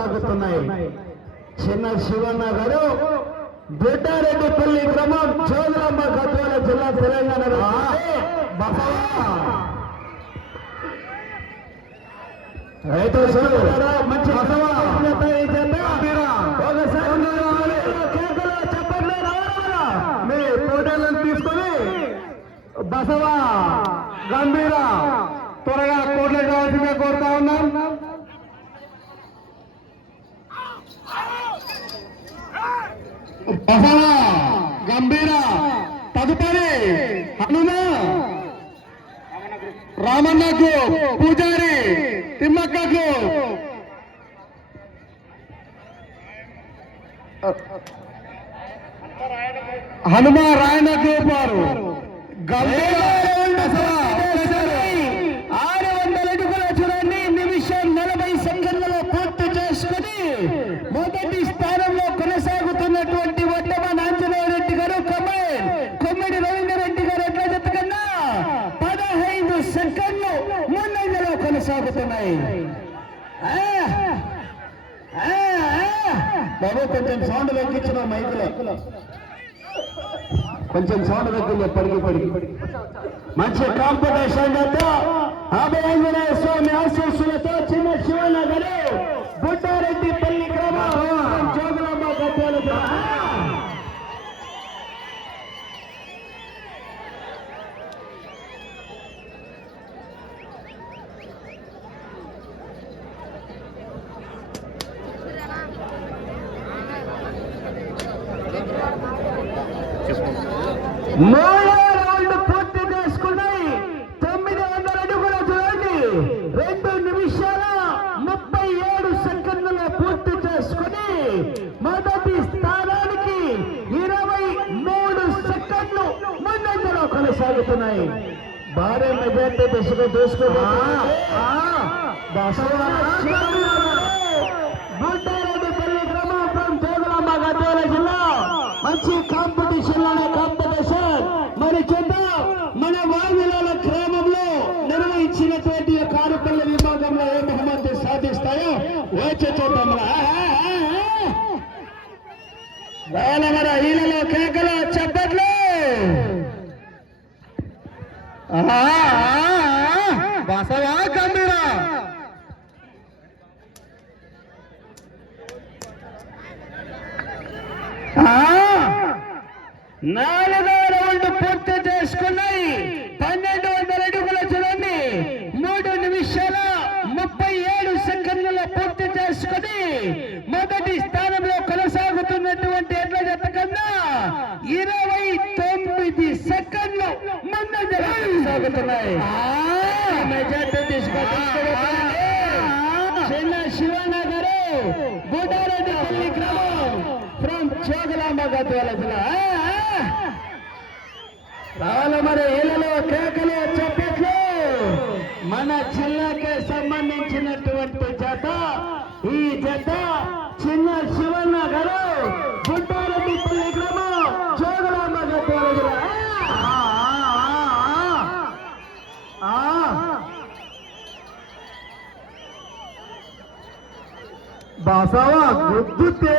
కొనసాగుతున్నాయి. చిన్న శివన్న గారు బుట్టారెడ్డిపల్లి గ్రామం జోగులాంబ గద్వాల జిల్లా తెలంగాణ రైతు సోదరులారా మంచి చెప్పండి మీ పోటీలను తీసుకొని బసవ గంభీర త్వరగా కోట్లకు కావాల్సిందిగా కోరుతా ఉన్నాం. బసవ గంభీర తదుపరి హనుమ రామన్నకు పూజారి తిమ్మక్కకు హనుమ రాయనకు వారు గంభీర 600 అడుగుల చూడండి నిమిషం 40 సెకండ్లలో పూర్తి చేసుకుని మొదటి స్థానంలో కొనసాగుతున్నటువంటి వడ్డమాన్ ఆంజనేయ రెడ్డి గారు కొమ్మిడి రవీందర్ రెడ్డి గారు ఎట్లా జత కన్నా 15 సెకండ్లు ముందంజలో కొనసాగుతున్నాయి. బాబు కొంచెం సౌండ్ తగ్గించిన మైకులో కొంచెం సౌండ్ తగ్గింది. పడిగి మంచి కాంపిటీషన్ ఆంజనేయ స్వామి ఆశీస్సులతో చిన్న శివన్న గారు బుట్టారెడ్డిపల్లి గ్రామం జోగులాంబ గద్వాల మూడో రౌండ్ పూర్తి చేసుకున్నాయి. 900 అడుగుల చూడండి 2 నిమిషాల 37 సెకండ్లలో పూర్తి చేసుకుని మొదటి స్థానానికి 23 సెకండ్లు ముందంజలో కొనసాగుతున్నాయి. భారీ మెజార్టీ దిశగా బుట్టారెడ్డిపల్లి గ్రామం ఫ్రం జోగులాంబ గద్వాల జిల్లా మంచి కాంపిటీషన్ మరి చూద్దాం మన వాయులాల గ్రామంలో నిర్వహించినటువంటి కారుపల్లి విభాగంలో ఏ బహుమతి సాధిస్తాయో వచ్చి చూద్దాం. వేలమర ఈలలో కేకలు చెప్పట్లు బసవా గంభీర నాలుగో రౌండ్ పూర్తి చేసుకున్నాయి. 1200 అడుగుల చూడండి 3 నిమిషాల 37 సెకండ్లలో పూర్తి చేసుకుని మొదటి స్థానంలో కొనసాగుతున్నటువంటి ఎడ్ల జత కన్నా 29 సెకండ్లు ముందంజలో కొనసాగుతున్నాయి. మెజార్టీ చిన్న శివన్న గారు బుట్టారెడ్డిపల్లి గ్రామం ఫ్రం జోగులాంబ గద్వాల జిల్లా రావాలి. మరి ఇళ్లలో కేకలు చెప్పట్లు మన జిల్లాకే సంబంధించినటువంటి జత. ఈ జత చిన్న శివన్న గారు బుట్టారెడ్డిపల్లి గ్రామం జోగులాంబ గద్వాల జిల్లా. బాసావా గుద్దుతే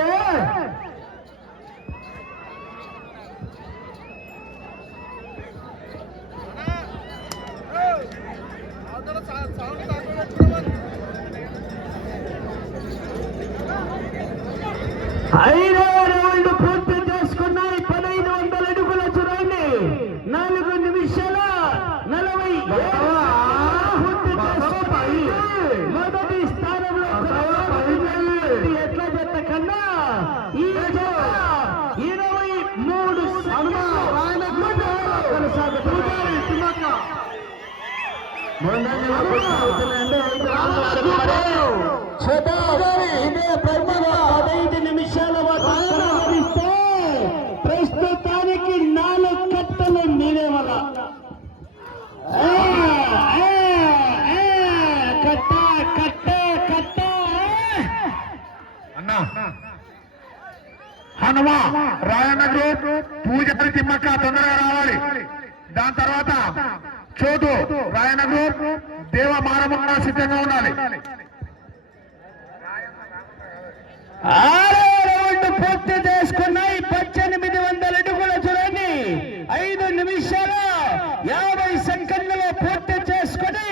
ఐదో రౌండ్ పూర్తి చేసుకున్నాయి. 1500 అడుగుల చూడండి 4 నిమిషాల 40 పూర్తి చేసుకున్నాయి. మొదటి స్థానంలో ఎట్ల జత కన్నా ఈ జత 23 కొనసాగుతున్నాయి. నిమిషాల ప్రస్తుతానికి 4 కట్టలు మీరే వల్ల కట్ట కట్ట కట్ట అన్నా హనుమ రాయన్న గ్రూప్ పూజారి తిమ్మక్క తొందరగా రావాలి. దాని తర్వాత చోటు రాయన్న గ్రూప్ దేవ మారమ్మ సిద్ధంగా ఉండాలి. 6వ రౌండ్ పూర్తి చేసుకున్నాయి. 1800 అడుగుల చూడండి 5 నిమిషాల 50 సెకండ్లలో పూర్తి చేసుకుని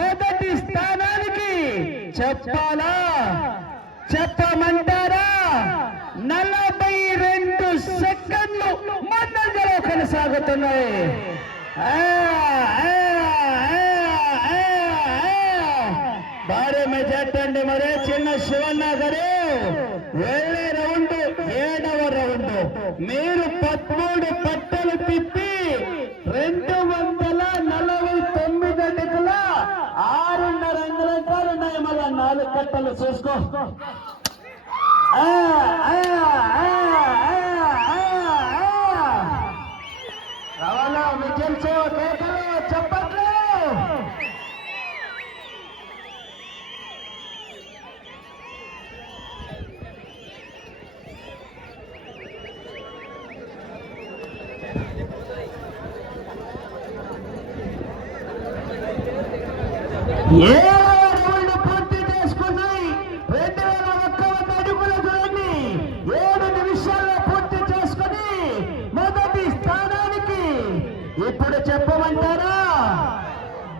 మొదటి స్థానానికి చెప్పాలా చెప్పమంటారా 42 సెకండ్లు ముందంజలో కొనసాగుతున్నాయి. భారీ మెజార్టీ అండి. మరి చిన్న శివన్న గారు వెళ్ళే రౌండ్ 7వ రౌండ్ మీరు 13 పట్టలు తిప్పి 249 అడుగుల 6.5 అంగుళాలు ఉన్నాయి. మళ్ళా 4 కట్టలు చూసుకో. రవాణా విజయం చెప్పట్లు. పూర్తి చేసుకున్నాయి. 2100 అడుగుల చూడండి 7 నిమిషాల్లో పూర్తి చేసుకుని మొదటి స్థానానికి ఇప్పుడు చెప్పమంటారా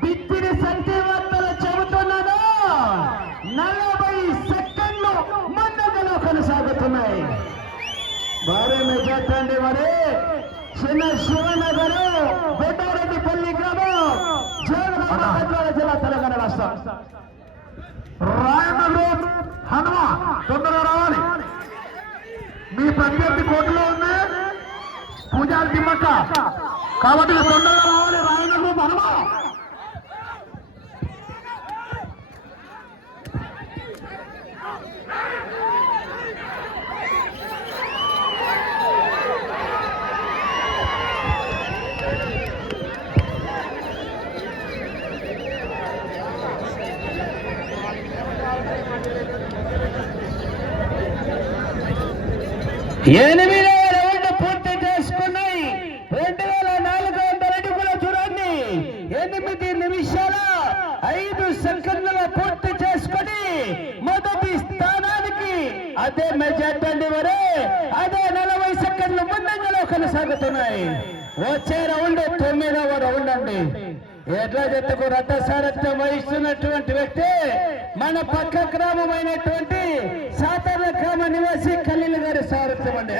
బిత్తిరి సంఖ్యవార్తలు చెబుతున్నాను 40 సెకండ్లు ముందులో కొనసాగుతున్నాయి. భారీ మెజార్టీ అండి. మరి చిన్న శివనగరు బొడ్డారెడ్డిపల్లి గ్రామం గద్వాల జిల్లా తెలంగాణ రాష్ట్రం. రాయనగర్ హనుమ తొందరగా రావాలి. మీ ప్రత్యర్థి కోర్టులో ఉంది పూజారి తిమ్మక్క కాబట్టి తొందరగా రావాలి. రాయనగర్ హనుమ ఎనిమిదవ రౌండ్ పూర్తి చేసుకున్నాయి. 2400 అడుగుల చూడండి 8 నిమిషాల 5 సెకండ్లలో పూర్తి చేసుకుని మొదటి స్థానానికి అదే మెజార్టీ అండి. మరి అదే 40 సెకండ్లు ముందంజలో కొనసాగుతున్నాయి. వచ్చే రౌండ్ 9వ రౌండ్ అండి. ఎడ్ల జట్టుకు రథ సారథ్యం వహిస్తున్నటువంటి వ్యక్తి మన పక్క గ్రామమైనటువంటి సాధారణ గ్రామ నివాసి ఖలీల్ గారి సారథ్యం అండి.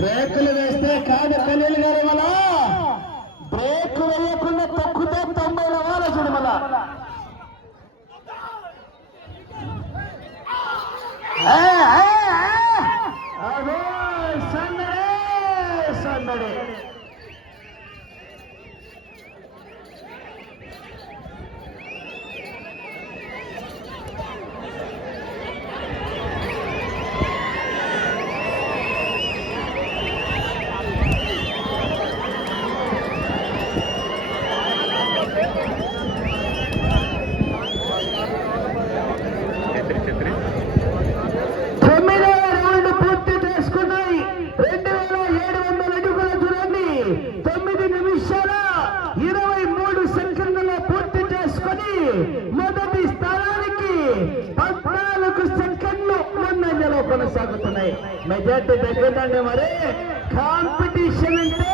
బ్రేకులు వేస్తే కాదు ఖలీల్ గారి వల్ల బ్రేక్ వేయకుండా తొక్కితే 90 రవాల చూడు మళ్ళా. సందడి మొదటి స్థానానికి 14 సెకండ్లు ముందంజలో కొనసాగుతున్నాయి. మెజార్టీ దగ్గరండి. మరి కాంపిటీషన్ అంటే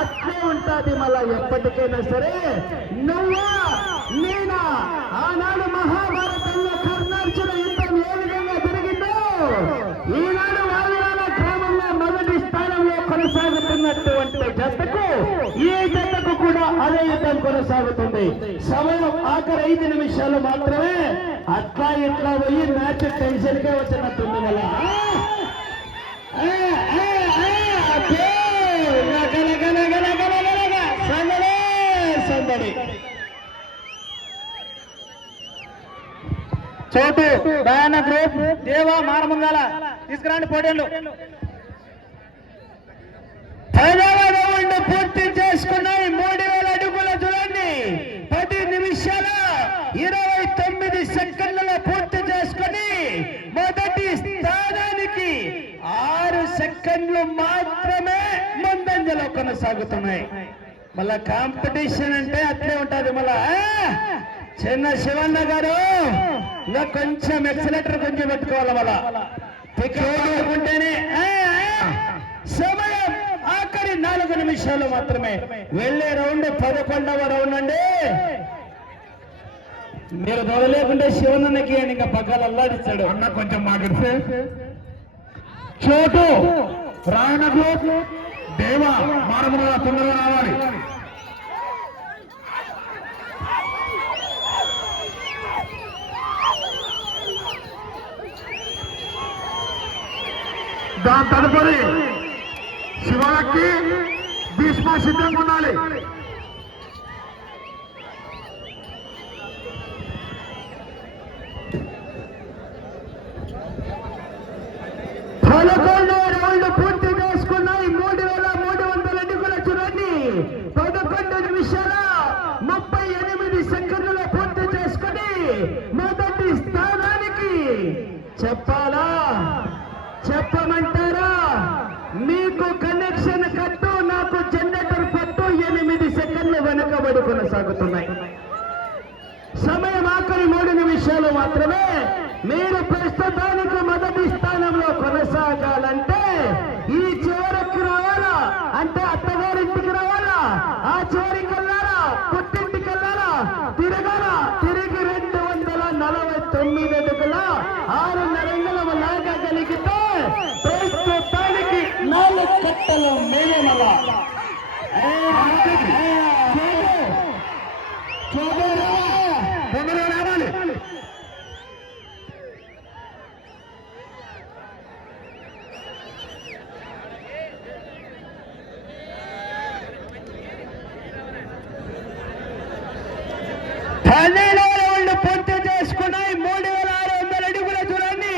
అట్లే ఉంటుంది. మళ్ళా ఎప్పటికైనా సరే నువ్వా నేనా ఆనాడు మహాభారతంలో కర్ణార్జున యుద్ధం ఏ విధంగా జరిగిందో ఈనాడు వాలిరాల గ్రామంలో మొదటి స్థానంలో కొనసాగుతున్నటువంటి జతకు ఈ జతకు కూడా అదే యుద్ధం కొనసాగుతుంది. సమయం ఆఖరి 5 నిమిషాలు మాత్రమే. అట్లా ఇట్లా పోయి మ్యాచ్ టెన్షన్ కే వచ్చినట్టుంది. మళ్ళా సందడి చోటు దయాన గ్రూప్ దేవా మారమంగాల తీసుకురాండి పోటీలు. 10వ రౌండ్ పూర్తి చేసుకున్నాయి. 3000 అడుగుల చూడండి 10 నిమిషాల 29 సెకండ్లలో పూర్తి చేసుకుని మొదటి స్థానానికి 6 సెకండ్లు మాత్రమే ముందంజలో కొనసాగుతున్నాయి. మళ్ళా కాంపిటీషన్ అంటే అట్లే ఉంటది. మళ్ళా చిన్న శివన్న గారు ఇంకా కొంచెం ఎక్సలేటర్ కొంచెం పెట్టుకోవాలి. మళ్ళా ఉంటేనే సమయం ఆఖరి 4 నిమిషాలు మాత్రమే. వెళ్ళే రౌండ్ 11వ రౌండ్ అండి. మీరు దొరలేకుంటే శివన్నకి ఇంకా పగ్గాలు అల్లాడిస్తాడు. అన్న కొంచెం మాట్లాడితే చోటు రాయనకు దేవా మారముగా తొందరగా రావాలి. దాని తదుపరి శివలకి భీష్మ సిద్ధంగా ఉండాలి. రౌండ్ పూర్తి చేసుకున్నాయి. 3,300 అడుగుల చూడండి. 11 నిమిషాల 38 సెకండ్లలో పూర్తి చేసుకుని మొదటి స్థానానికి చెప్పాలా చెప్పమంటారా? మీకు కనెక్షన్ కట్టు, నాకు జనరేటర్ పట్టు 8 సెకండ్లు వెనుకబడి కొనసాగుతున్నాయి. సమయం ఆఖరి 3 నిమిషాలు మాత్రమే. మీరు ప్రస్తుతానికి మొదటి స్థానంలో కొనసాగాలంటే ఈ చివరికి రావాలా, అంటే అత్తగారింటికి రావాలా, ఆ చివరికి వెళ్ళాలా, పుట్టింటికి వెళ్ళాలా, తిరగాలా, తిరిగి 249 అడుగుల 6.5 అంగుళం లాగగలిగితే ప్రస్తుతానికి 4 కట్టలు మేమే. మళ్ళా రౌండ్ పూర్తి చేసుకున్నాయి. 3,600 అడుగుల చూడండి.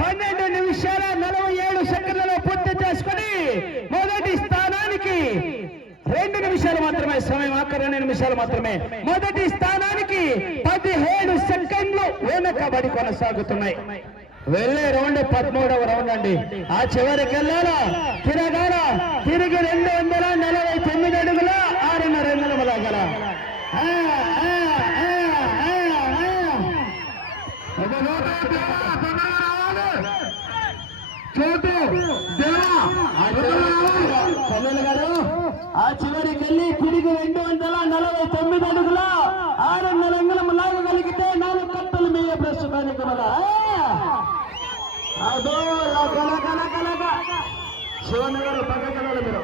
12 నిమిషాల 47 సెకండ్లలో పూర్తి చేసుకుని మొదటి స్థానానికి 2 నిమిషాలు మాత్రమే. సమయం ఆఖరి 2 నిమిషాలు మాత్రమే. మొదటి స్థానానికి 17 సెకండ్లు వెనకబడి కొనసాగుతున్నాయి. వెళ్ళే రౌండ్ 13వ రౌండ్ అండి. ఆ చివరికి వెళ్ళాలా, తిరగాల, తిరిగి 249 అడుగుల 6.5 అంగుళం లాగల. ఆ చివరికి వెళ్ళి తిరిగి 249 అడుగుల 6.5 అంగుళం లాగగలిగితే 4 కట్టలు మీయ ప్రస్తుతానికి. మళ్ళా అదో కలగా శివన్న గారు పక్కన మీరు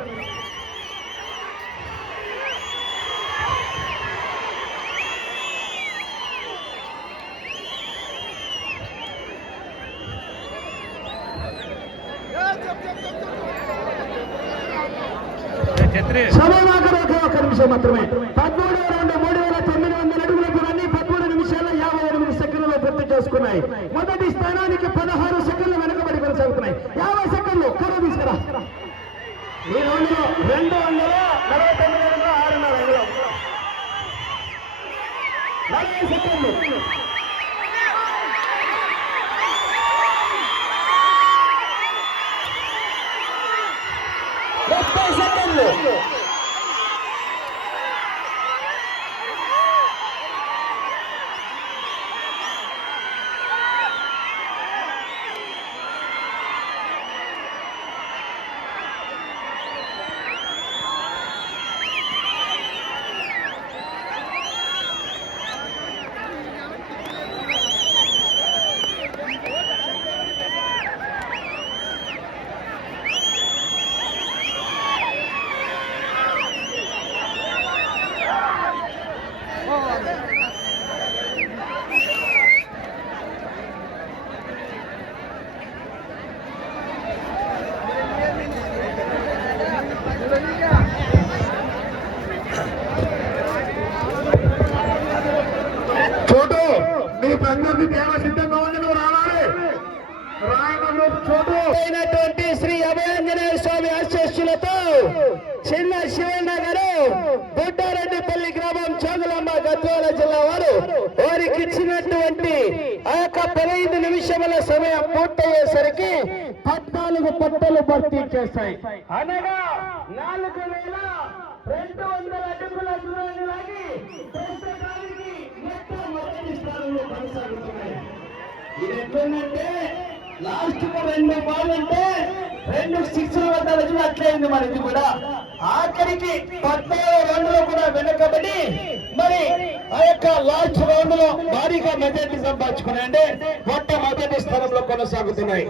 సమయమాకరు 1 నిమిషం మాత్రమే. 13వ రౌండ్ 3,900 అడుగుల దూరాన్ని 13 నిమిషాల 58 సెకండ్లలో పూర్తి చేసుకున్నాయి. మొదటి స్థానానికి 16 సెకండ్లు వెనుకబడి కొనసాగుతున్నాయి. 50 సెకండ్లు కర్ర తీసుకురా. ఈ రౌండ్ లో 249 అడుగులు 6.5 అంగుళం 40 సెకండ్లు. 30 సెకండ్లు. చోటు మీకు అందరికీ దేవ సిద్ధంగా ఉంది, నువ్వు రావాలి. చోటు అయినటువంటి శ్రీ అభయాంజనేయ స్వామి ఆశీస్సులతో చిన్న శివన్న గారు బుడ్డారెడ్డిపల్లి గ్రామం చోగులమ్మ గద్వాల జిల్లా వారు వారికి ఇచ్చినటువంటి ఆ యొక్క 15 నిమిషముల సమయం పూర్తయ్యేసరికి 14 14 పట్టలు భర్తీ చేస్తాయి. అనగా 4200 అడుగుల దూరాన్ని లాగి ప్రస్తుతానికి మొత్తం మొదటి స్థానంలో కొనసాగుతున్నాయి. ఇది ఎట్లుందంటే లాస్ట్ 2 బాలంటే 2 6 వద్ద రోజులు అట్లయింది. మనది కూడా ఆఖరికి 14వ రౌండ్ లో కూడా వెనకబడి మరి ఆ యొక్క లాస్ట్ రౌండ్ లో భారీగా మెజార్టీ సంపాదించుకున్నాయంటే మొట్టమొదటి స్థానంలో కొనసాగుతున్నాయి.